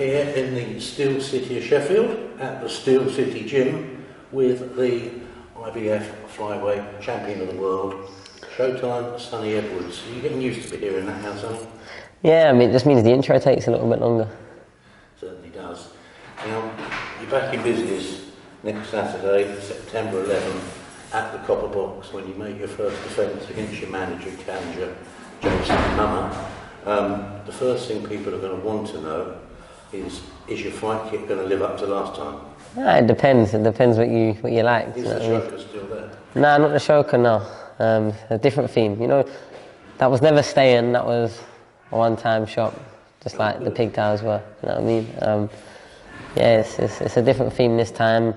Here in the Steel City of Sheffield, at the Steel City Gym, with the IBF Flyweight Champion of the World, Showtime Sonny Edwards. Are you getting used to hearing that now, Sonny? Yeah, I mean, it just means the intro takes a little bit longer. Certainly does. Now, you're back in business next Saturday, September 11th, at the Copper Box, when you make your first defence against your manager, challenger, Jayson Mama. The first thing people are going to want to know is your fight kit going to live up to last time? It depends. It depends what you like. Is the choker still there? Nah, not the choker, no. A different theme. You know, that was never staying. That was a one-time shot, just like the pigtails were. You know what I mean? Yeah, it's a different theme this time.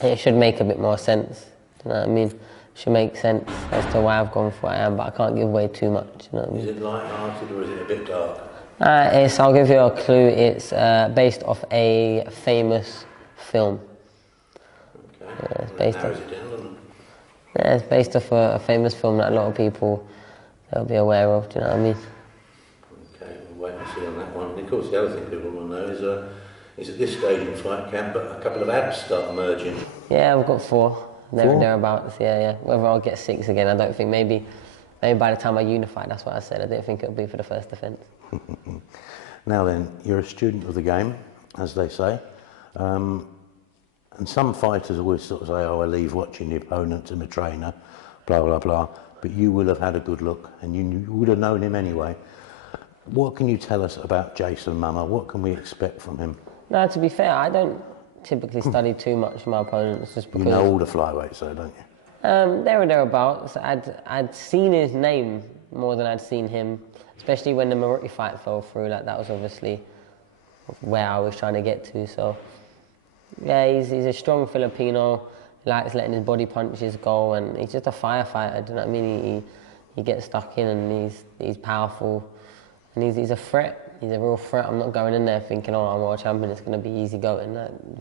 It should make a bit more sense. You know what I mean? It should make sense as to why I've gone for what I am, but I can't give away too much. You know what I mean? Is it light-hearted or is it a bit dark? I'll give you a clue. It's based off a famous film. Okay. It's based off a famous film that a lot of people they'll be aware of. Do you know what I mean? Okay, we'll wait and see on that one. And of course, the other thing people want to know is at this stage in fight camp, but a couple of abs start emerging. Yeah, I've got four. Thereabouts. Yeah. Whether I'll get six again, I don't think. Maybe by the time I unify, that's what I said. I didn't think it would be for the first defence. Now then, you're a student of the game, as they say, and some fighters always sort of say, oh, I leave watching the opponent to my trainer, blah, blah, blah, but you will have had a good look, and you would have known him anyway. What can you tell us about Jayson Mama? What can we expect from him? No, to be fair, I don't typically study too much from my opponents, just because... You know all the flyweights though, don't you? There or thereabouts. I'd seen his name more than I'd seen him, especially when the Maruti fight fell through. Like, that was obviously where I was trying to get to. So yeah, he's a strong Filipino. He likes letting his body punches go, and he's just a firefighter. Do you know what I mean? He gets stuck in, and he's powerful, and he's a threat. He's a real threat. I'm not going in there thinking, oh, I'm world champion, it's going to be easy going.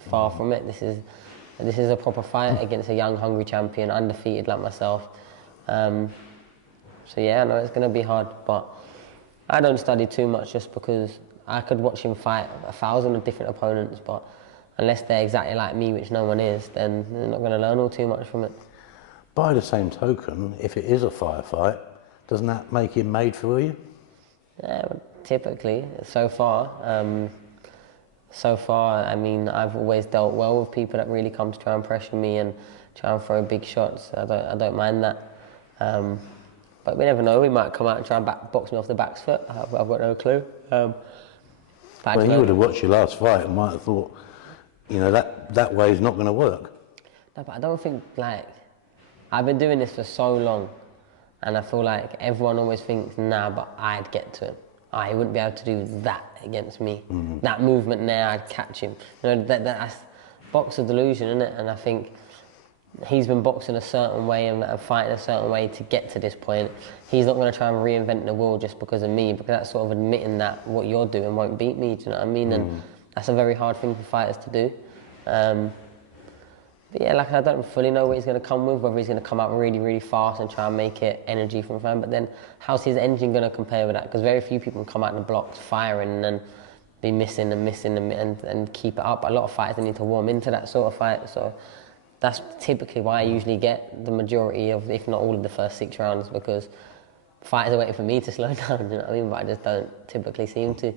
Far from it. This is a proper fight against a young, hungry champion, undefeated like myself. So yeah, I know it's going to be hard, but I don't study too much, just because I could watch him fight 1,000 of different opponents, but unless they're exactly like me, which no one is, then they're not going to learn all too much from it. By the same token, if it is a firefight, doesn't that make him made for you? Yeah, typically, so far, I mean, I've always dealt well with people that really come to try and pressure me and try and throw big shots. I don't mind that. But we never know, we might come out and try and box me off the back foot. I've got no clue. Well, you would have watched your last fight and might have thought, you know, that way is not going to work. No, but I don't think, like, I've been doing this for so long, and I feel like everyone always thinks, nah, but I'd get to him. He wouldn't be able to do that against me. Mm-hmm. That movement there, I'd catch him. You know, that's box of delusion, isn't it? And I think he's been boxing a certain way and fighting a certain way to get to this point. He's not going to try and reinvent the wheel just because of me, because that's sort of admitting that what you're doing won't beat me, do you know what I mean? And that's a very hard thing for fighters to do. But yeah, like, I don't fully know what he's going to come with, whether he's going to come out really, really fast and try and make it energy from fan, but then how's his engine going to compare with that? Because very few people can come out in the blocks firing and then be missing and keep it up. A lot of fighters need to warm into that sort of fight, so that's typically why I usually get the majority of, if not all of the first 6 rounds, because fighters are waiting for me to slow down, you know what I mean? But I just don't typically seem to.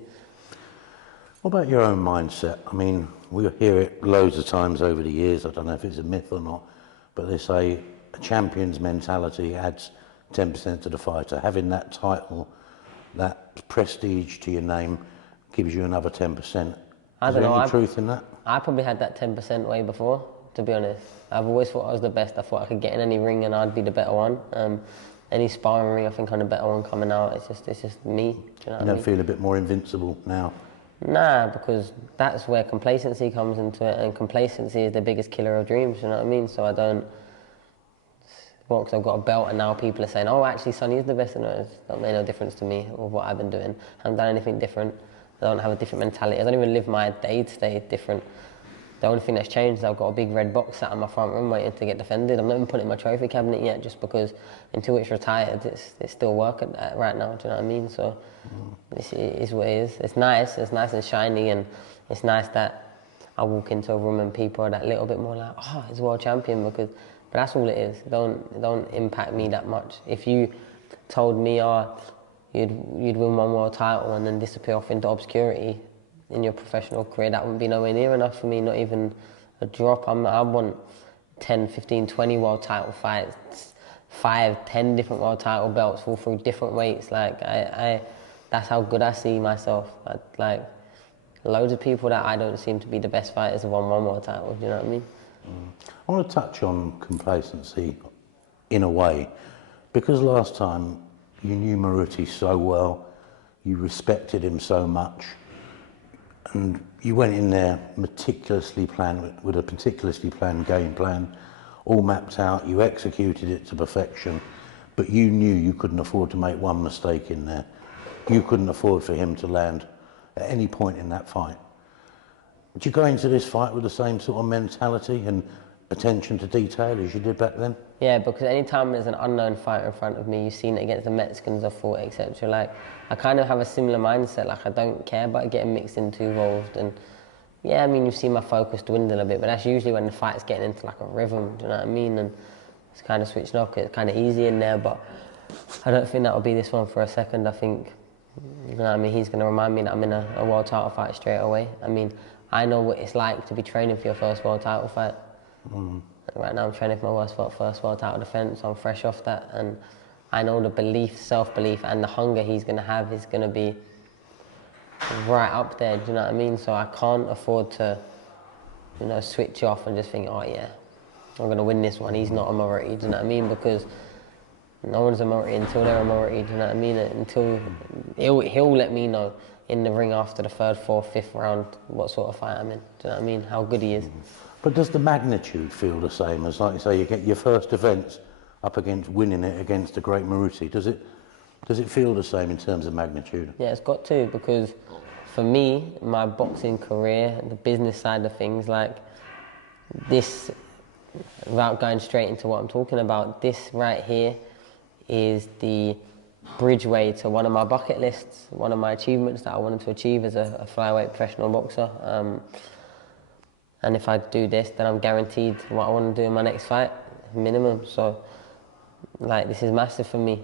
What about your own mindset? I mean, we hear it loads of times over the years, I don't know if it's a myth or not, but they say a champion's mentality adds 10% to the fighter. Having that title, that prestige to your name, gives you another 10%. Is there any truth in that? I probably had that 10% way before, to be honest. I've always thought I was the best. I thought I could get in any ring and I'd be the better one. Any sparring ring, I think I'm the better one coming out. It's just me. Do you know what I mean? Feel a bit more invincible now? Nah, because that's where complacency comes into it, and complacency is the biggest killer of dreams, you know what I mean? So I don't, well, because I've got a belt and now people are saying, oh, actually, Sonny is the best, and it don't make no difference to me or what I've been doing. I haven't done anything different. I don't have a different mentality. I don't even live my day-to-day different. The only thing that's changed is I've got a big red box sat in my front room waiting to get defended. I'm not even putting it in my trophy cabinet yet, just because until it's retired, it's still working right now. Do you know what I mean? So this is what it is. It's nice and shiny, and it's nice that I walk into a room and people are that little bit more like, oh, he's a world champion, but that's all it is. It don't impact me that much. If you told me, oh, you'd win one world title and then disappear off into obscurity in your professional career, that wouldn't be nowhere near enough for me, not even a drop. I want 10, 15, 20 world title fights, 5, 10 different world title belts, all through different weights. Like, that's how good I see myself. Like, loads of people that I don't seem to be the best fighters have won one world title, do you know what I mean? I want to touch on complacency in a way, because last time you knew Maruti so well, you respected him so much, and you went in there meticulously planned, with a meticulously planned game plan, all mapped out, you executed it to perfection, but you knew you couldn't afford to make one mistake in there. You couldn't afford for him to land at any point in that fight. Would you go into this fight with the same sort of mentality and attention to detail as you did back then? Yeah, because any time there's an unknown fighter in front of me, you've seen it against the Mexicans I've fought, etc. Like, I kind of have a similar mindset. Like, I don't care about getting mixed in too involved. And yeah, I mean, you've seen my focus dwindle a bit, but that's usually when the fight's getting into like a rhythm. Do you know what I mean? And it's kind of switching off. It's kind of easy in there, but I don't think that'll be this one for a second. I think, you know what I mean, he's going to remind me that I'm in a world title fight straight away. I mean, I know what it's like to be training for your first world title fight. Right now I'm training for my first world title defence, so I'm fresh off that, and I know the belief, self-belief and the hunger he's going to have is going to be right up there, do you know what I mean? So I can't afford to, you know, switch off and just think, oh yeah, I'm going to win this one, he's not a minority, do you know what I mean? Because no one's a minority until they're a minority, do you know what I mean? Until he'll let me know in the ring after the 3rd, 4th, 5th round what sort of fight I'm in, do you know what I mean? How good he is. But does the magnitude feel the same as, like you say, you get your first defence up against winning it against a great Maruti? Does it feel the same in terms of magnitude? Yeah, it's got to, because for me, my boxing career, the business side of things, like this, without going straight into what I'm talking about, this right here is the bridgeway to one of my bucket lists, one of my achievements that I wanted to achieve as a flyweight professional boxer. And if I do this, then I'm guaranteed what I want to do in my next fight, minimum. So, like, this is massive for me.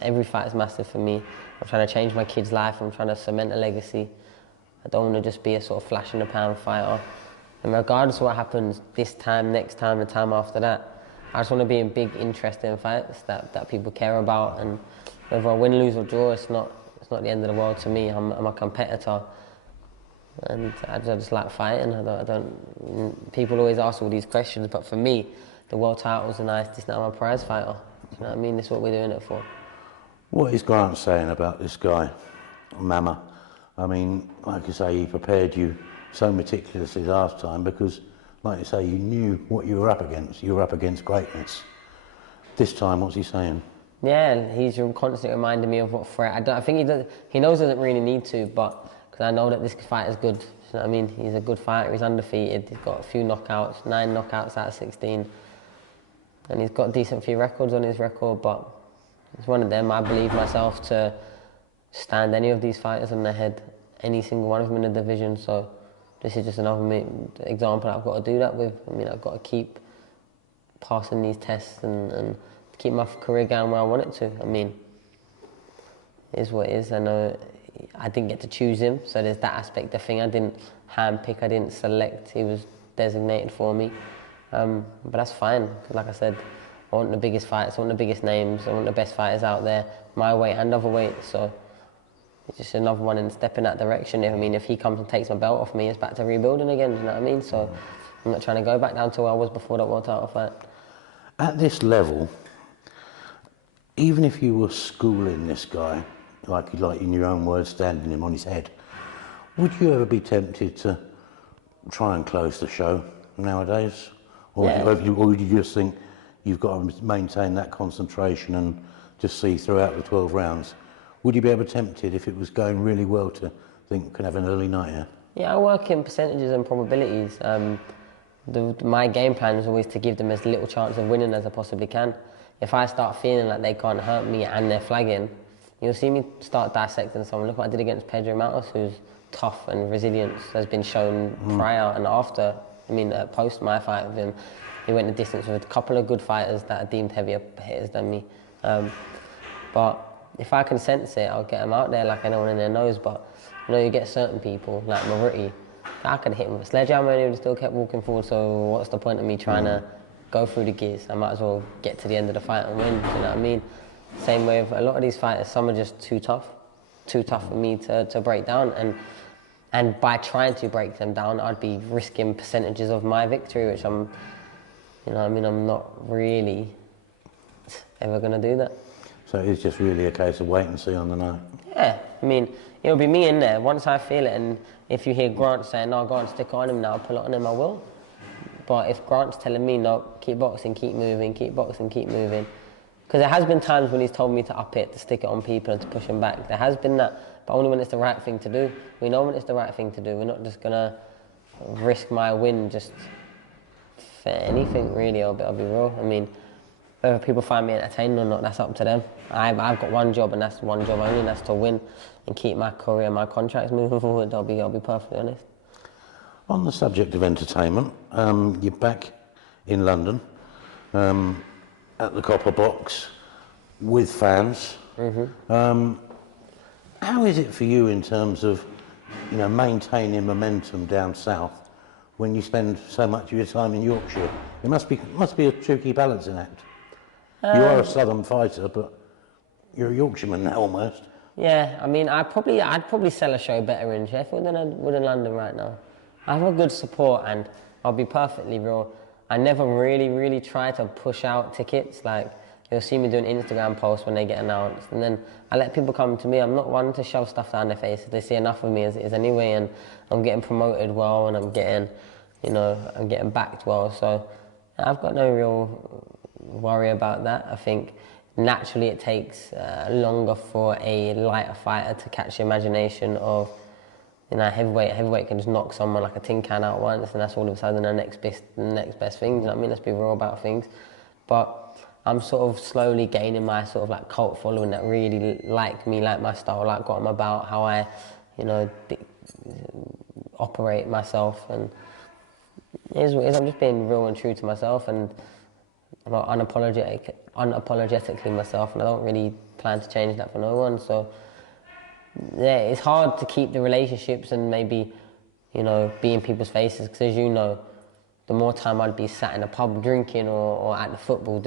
Every fight is massive for me. I'm trying to change my kid's life. I'm trying to cement a legacy. I don't want to just be a sort of flash in the pan fighter. And regardless of what happens this time, next time, the time after that, I just want to be in big, interesting fights that people care about. And whether I win, lose or draw, it's not the end of the world to me. I'm a competitor. And I just like fighting. I don't. People always ask all these questions, but for me, the world titles are nice. This is now my prize fighter. You know what I mean? This is what we're doing it for. What is Grant saying about this guy, Mama? I mean, like you say, he prepared you so meticulously last time because, like you say, you knew what you were up against. You were up against greatness. This time, what's he saying? Yeah, he's constantly reminding me of what threat. I think he knows he doesn't really need to, but because I know that this fight is good. You know what I mean? He's a good fighter. He's undefeated. He's got a few knockouts, 9 knockouts out of 16, and he's got a decent few records on his record. But it's one of them. I believe myself to stand any of these fighters on their head, any single one of them in the division. So this is just another example I've got to do that with. I mean, I've got to keep passing these tests and keep my career going where I want it to. I mean, it is what it is. I know I didn't get to choose him, so there's that aspect of the thing. I didn't handpick, I didn't select. He was designated for me. But that's fine, because like I said, I want the biggest fights, I want the biggest names, I want the best fighters out there, my weight and other weights. So it's just another one in step in that direction. I mean, if he comes and takes my belt off me, it's back to rebuilding again, you know what I mean? So I'm not trying to go back down to where I was before that world title fight. At this level, even if you were schooling this guy, like in your own words, standing him on his head, would you ever be tempted to try and close the show nowadays? Or, yeah. or would you just think you've got to maintain that concentration and just see throughout the 12 rounds? Would you be ever tempted, if it was going really well, to think, can have an early night here? Yeah, I work in percentages and probabilities. My game plan is always to give them as little chance of winning as I possibly can. If I start feeling like they can't hurt me and they're flagging, you'll see me start dissecting someone. Look what I did against Pedro Matos, who's tough and resilience has been shown prior and after. I mean, post my fight with him, he went the distance with a couple of good fighters that are deemed heavier hitters than me. But if I can sense it, I'll get them out there like anyone in their nose. But you know, you get certain people like Maruti. I could hit him with a sledgehammer and he would have still kept walking forward. So what's the point of me trying to go through the gears? I might as well get to the end of the fight and win. Do you know what I mean? Same way with a lot of these fighters. Some are just too tough for me to break down. And by trying to break them down, I'd be risking percentages of my victory, which I'm, you know, I mean, I'm not really ever going to do that. So it's just really a case of wait and see on the night. Yeah, I mean, it'll be me in there once I feel it. And if you hear Grant saying, "No, Grant, stick on him now, pull it on him," I will. But if Grant's telling me, "No, keep boxing, keep moving, keep boxing, keep moving," because there has been times when he's told me to up it, to stick it on people and to push him back. There has been that, but only when it's the right thing to do. We know when it's the right thing to do. We're not just gonna risk my win just for anything, really. I'll be real. I mean, whether people find me entertaining or not, that's up to them. I've got one job, and that's one job only, and that's to win and keep my career and my contracts moving forward. I'll be perfectly honest. On the subject of entertainment, you're back in London at the Copper Box with fans. How is it for you in terms of, you know, maintaining momentum down south when you spend so much of your time in Yorkshire? It must be a tricky balancing act. You are a Southern fighter, but you're a Yorkshireman now almost. Yeah, I mean, I'd probably sell a show better in Sheffield than I would in London right now. I have a good support, and I'll be perfectly real. I never really try to push out tickets. Like, you'll see me doing Instagram posts when they get announced, and then I let people come to me. I'm not one to shove stuff down their faces. They see enough of me as it is anyway, and I'm getting promoted well, and I'm getting backed well. So I've got no real worry about that. I think naturally it takes longer for a lighter fighter to catch the imagination of, you know, heavyweight. Heavyweight can just knock someone like a tin can out once, and that's all of a sudden the next best thing. You know what I mean? Let's be real about things. But I'm sort of slowly gaining my sort of like cult following that really like me, like my style, like what I'm about, how I, you know, operate myself, and it is what it is. I'm just being real and true to myself, and I'm unapologetically myself, and I don't really plan to change that for no one. So yeah, it's hard to keep the relationships and maybe, you know, be in people's faces, because as you know, the more time I'd be sat in a pub drinking or at the football,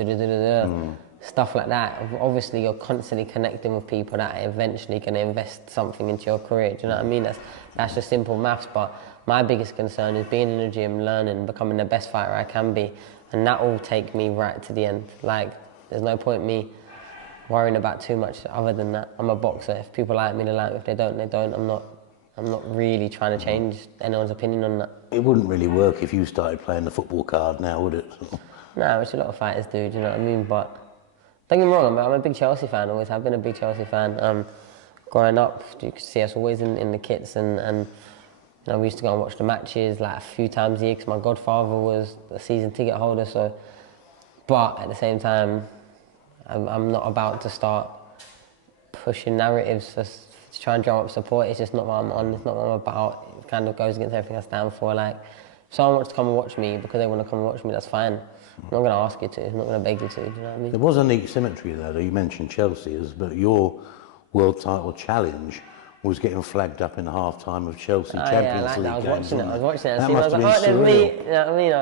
stuff like that, obviously you're constantly connecting with people that eventually can invest something into your career. Do you know what I mean? That's just simple maths. But my biggest concern is being in the gym, learning, becoming the best fighter I can be, and that will take me right to the end. Like, there's no point me worrying about too much other than that. I'm a boxer. If people like me, they like me. If they don't, they don't. I'm not really trying to change anyone's opinion on that. It wouldn't really work if you started playing the football card now, would it? No, which a lot of fighters do, do you know what I mean? But don't get me wrong, I'm a big Chelsea fan, always have been a big Chelsea fan. Growing up, you could see us always in the kits, and you know, we used to go and watch the matches like a few times a year, because my godfather was a season ticket holder. So, but at the same time, I'm not about to start pushing narratives to try and drum up support. It's just not what I'm on. It's not what I'm about. It kind of goes against everything I stand for. Like, if someone wants to come and watch me because they want to come and watch me, that's fine. I'm not going to ask you to. I'm not going to beg you to. Do you know what I mean? There was a neat symmetry there, though. You mentioned Chelsea, but your world title challenge was getting flagged up in the half-time of Chelsea Champions League games. I was watching it. That I must was have like, been oh, there's me. surreal. You know what I mean?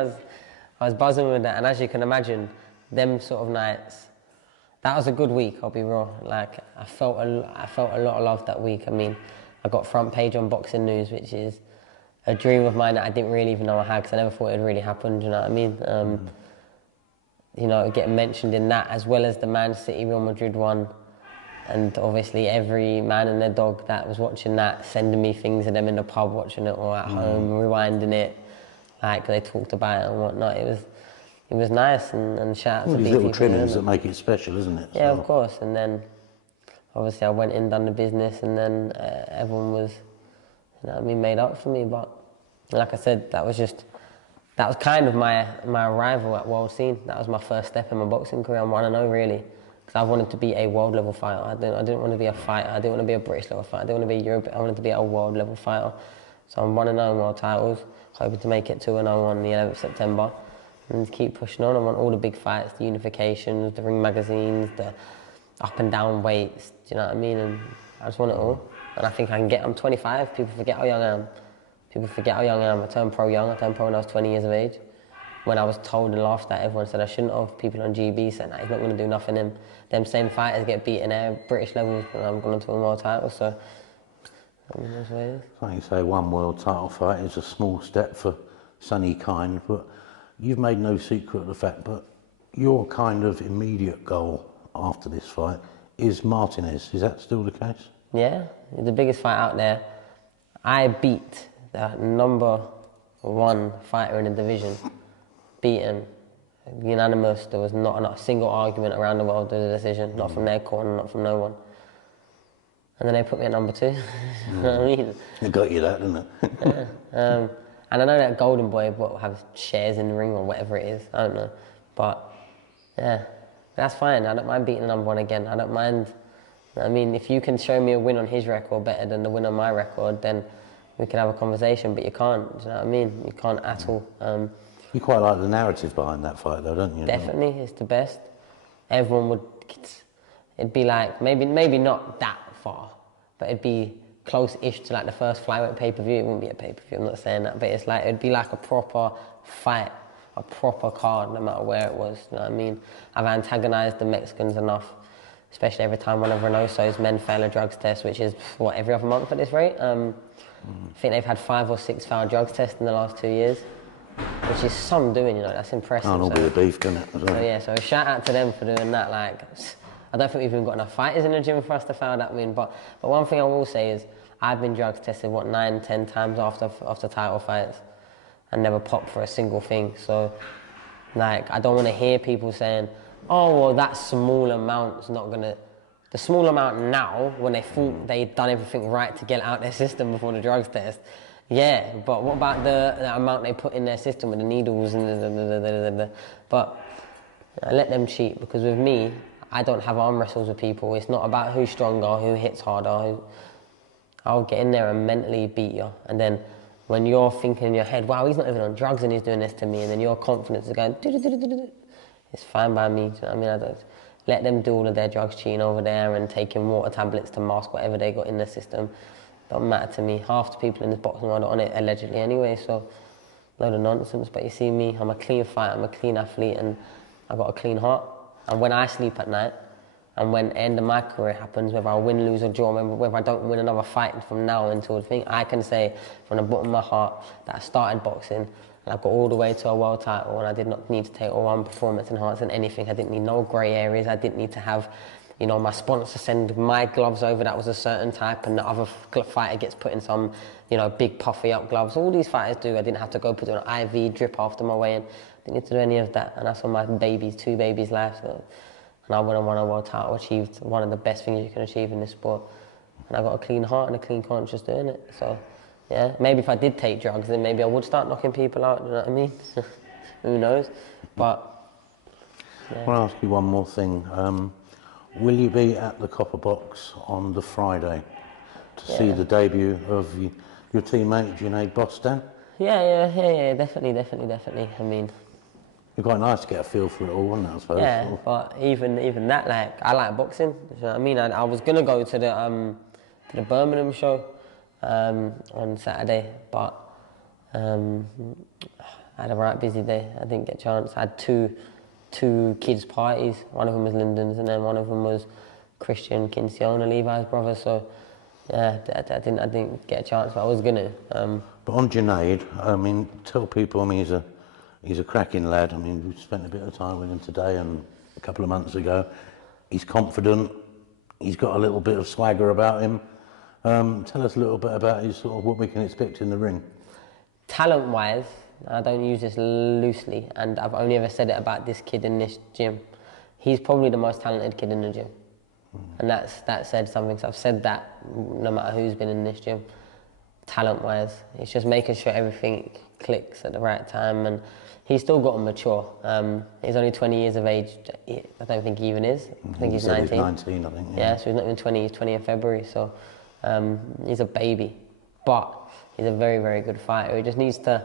I was buzzing with that, and as you can imagine, them sort of nights, that was a good week, I'll be real. Like, I felt a lot of love that week. I mean, I got front page on Boxing News, which is a dream of mine that I didn't really even know I had, because I never thought it would really happen, do you know what I mean? You know, getting mentioned in that, as well as the Man City Real Madrid one, and obviously every man and their dog that was watching that, sending me things of them in the pub watching it, or at home, rewinding it, like they talked about it and whatnot. It was nice, and shout out to These BT little for trimmings doing that make it special, isn't it? Yeah, So. of course. And then obviously I went in, done the business, and then everyone was, you know what I mean, made up for me. But like I said, that was kind of my arrival at world scene. That was my first step in my boxing career. I'm 1-0 really, because I wanted to be a world level fighter. I didn't want to be a fighter. I didn't want to be a British level fighter. I didn't want to be European. I wanted to be a world level fighter. So I'm 1-0 world titles, hoping to make it 2-0 on the 11th of September, and keep pushing on. I want all the big fights, the unifications, the ring magazines, the up and down weights. Do you know what I mean? And I just want it all. And I think I can get. I'm 25. People forget how young I am. People forget how young I am. I turned pro young. I turned pro when I was 20 years of age. When I was told and laughed at, everyone said I shouldn't have. People on GB said, nah, he's not going to do nothing. Them same fighters get beaten at British levels, and I'm going to win world titles. So. I mean, that's what it is. Like you say, one world title fight is a small step for Sonny Kind, but you've made no secret of the fact, but your kind of immediate goal after this fight is Martinez. Is that still the case? Yeah, the biggest fight out there. I beat the #1 fighter in the division, beaten, unanimous. There was not a single argument around the world of the decision, not from their corner, not from no one. And then they put me at #2. You know what I mean? It got you that, didn't it? Yeah. And I know that Golden Boy will have shares in the ring or whatever it is. I don't know. But, yeah, that's fine. I don't mind beating the #1 again. I don't mind. I mean, if you can show me a win on his record better than the win on my record, then we can have a conversation. But you can't. Do you know what I mean? You can't at all. You quite like the narrative behind that fight, though, don't you? Definitely. It's the best. Everyone would... It'd be like, maybe not that far, but it'd be close-ish to like the first Flyweight pay-per-view. It wouldn't be a pay-per-view, I'm not saying that, but it's like, it'd be like a proper fight, a proper card, no matter where it was, you know what I mean? I've antagonised the Mexicans enough, especially every time one of Reynoso's men fail a drugs test, which is, what, every other month at this rate? I think they've had 5 or 6 failed drugs tests in the last 2 years, which is some doing, you know, that's impressive. Can't all be the beef, can it? So yeah, so shout out to them for doing that, like, I don't think we've even got enough fighters in the gym for us to fail that win, but one thing I will say is I've been drugs tested, 9, 10 times after title fights and never popped for a single thing. So, like, I don't want to hear people saying, oh, well, that small amount's not going to... The small amount now, when they thought they'd done everything right to get out their system before the drugs test, yeah, but what about the amount they put in their system with the needles and But I let them cheat, because with me, I don't have arm wrestles with people. It's not about who's stronger, who hits harder. I'll get in there and mentally beat you. And then when you're thinking in your head, wow, he's not even on drugs and he's doing this to me, and then your confidence is going, it's fine by me. Do you know what I mean? I don't let them do all of their drugs cheating over there and taking water tablets to mask whatever they got in their system. Don't matter to me. Half the people in this boxing world are on it allegedly anyway, so load of nonsense. But you see me, I'm a clean fighter, I'm a clean athlete, and I've got a clean heart. And when I sleep at night, and when the end of my career happens, whether I win, lose or draw, whether I don't win another fight from now until the thing, I can say from the bottom of my heart that I started boxing and I got all the way to a world title, and I did not need to take one performance enhancing anything. I didn't need no grey areas. I didn't need to have, you know, my sponsor send my gloves over that was a certain type, and the other fighter gets put in some, you know, big puffy up gloves. All these fighters do. I didn't have to go put an IV drip after my weigh-in. Didn't need to do any of that, and that's on my two babies' lives. So, and I won a world title, achieved one of the best things you can achieve in this sport. And I got a clean heart and a clean conscience doing it. So, yeah, maybe if I did take drugs, then maybe I would start knocking people out, you know what I mean? Who knows? But, yeah. I want to ask you one more thing. Will you be at the Copper Box on the Friday to see the debut of your teammate, Junaid Bostan? Yeah, definitely. I mean... It'd be quite nice to get a feel for it all, wouldn't it, I suppose? Yeah, but even that, like, I like boxing, you know what I mean? I was going to go to the Birmingham show on Saturday, but I had a right busy day. I didn't get a chance. I had two kids' parties. One of them was Lyndon's, and then one of them was Christian Kinciona, Levi's brother, so yeah, I didn't get a chance, but I was going to. But on Junaid, I mean, tell people, I mean, he's a cracking lad. I mean, we spent a bit of time with him today and a couple of months ago. He's confident. He's got a little bit of swagger about him. Tell us a little bit about his sort of what we can expect in the ring. Talent-wise, I don't use this loosely, and I've only ever said it about this kid in this gym. He's probably the most talented kid in the gym. And that said something. So I've said that no matter who's been in this gym. talent-wise. It's just making sure everything clicks at the right time, and he's still got to mature. He's only 20 years of age. I don't think he even is. I think he's 19. He's 19, I think. Yeah, so he's not even 20. He's 20 in February, so he's a baby. But he's a very, very good fighter. He just needs to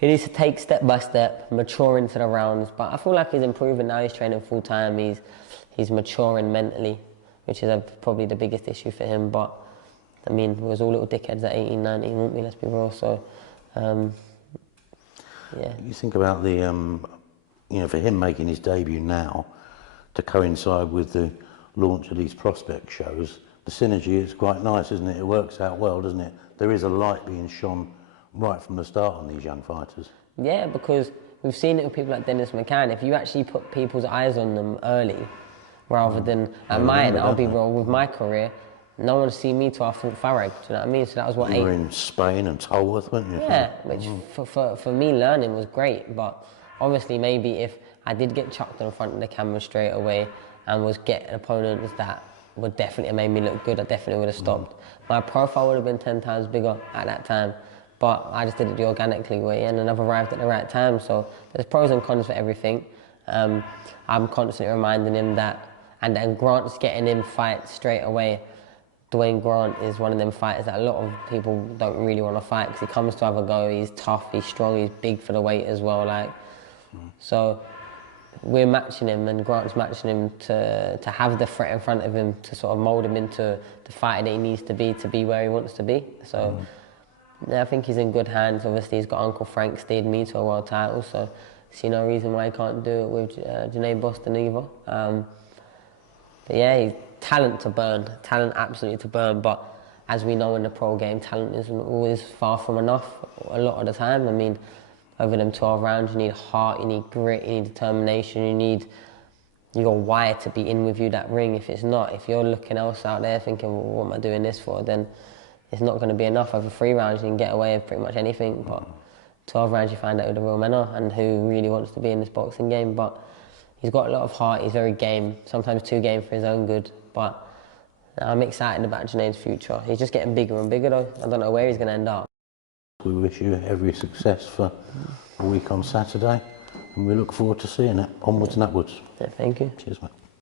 take step by step, mature into the rounds. But I feel like he's improving now. He's training full time. He's maturing mentally, which is probably the biggest issue for him. But I mean, we was all little dickheads at 18, 19, weren't we? Let's be real. So, yeah. You think about the, you know, for him making his debut now, to coincide with the launch of these prospect shows, the synergy is quite nice, isn't it? It works out well, doesn't it? There is a light being shone right from the start on these young fighters. Yeah, because we've seen it with people like Dennis McCann. If you actually put people's eyes on them early, rather than at mine, I'll be real, with my career, no one seen me till I fought Farag, do you know what I mean? So that was what you were in Spain and Tolworth, weren't you? Yeah, which for me learning was great, but obviously maybe if I did get chucked in front of the camera straight away and was getting opponents that would definitely have made me look good, I definitely would have stopped. My profile would have been 10 times bigger at that time, but I just did it the organically way and I've arrived at the right time, so there's pros and cons for everything. I'm constantly reminding him that, and then Grant's getting him fights straight away. Dwayne GRANT is one of them fighters that a lot of people don't really want to fight because he comes to have a go, he's tough, he's strong, he's big for the weight as well. Like, so we're matching him and Grant's matching him to have the threat in front of him to sort of mould him into the fighter that he needs to be where he wants to be. So yeah, I think he's in good hands. Obviously he's got Uncle Frank steered me to a world title, so I see no reason why he can't do it with Janae Boston either. But yeah, he's talent to burn, talent absolutely to burn, but as we know in the pro game, talent isn't always far from enough a lot of the time. I mean, over them 12 rounds, you need heart, you need grit, you need determination, you need your wire to be in with you, that ring. If it's not, if you're looking else out there thinking, well, what am I doing this for, then it's not going to be enough. Over 3 rounds, you can get away with pretty much anything, but 12 rounds, you find out who the real men are and who really wants to be in this boxing game. But he's got a lot of heart, he's very game, sometimes too game for his own good. But I'm excited about Janae's future. He's just getting bigger and bigger though. I don't know where he's going to end up. We wish you every success for a week on Saturday and we look forward to seeing it onwards and upwards. Yeah, thank you. Cheers, mate.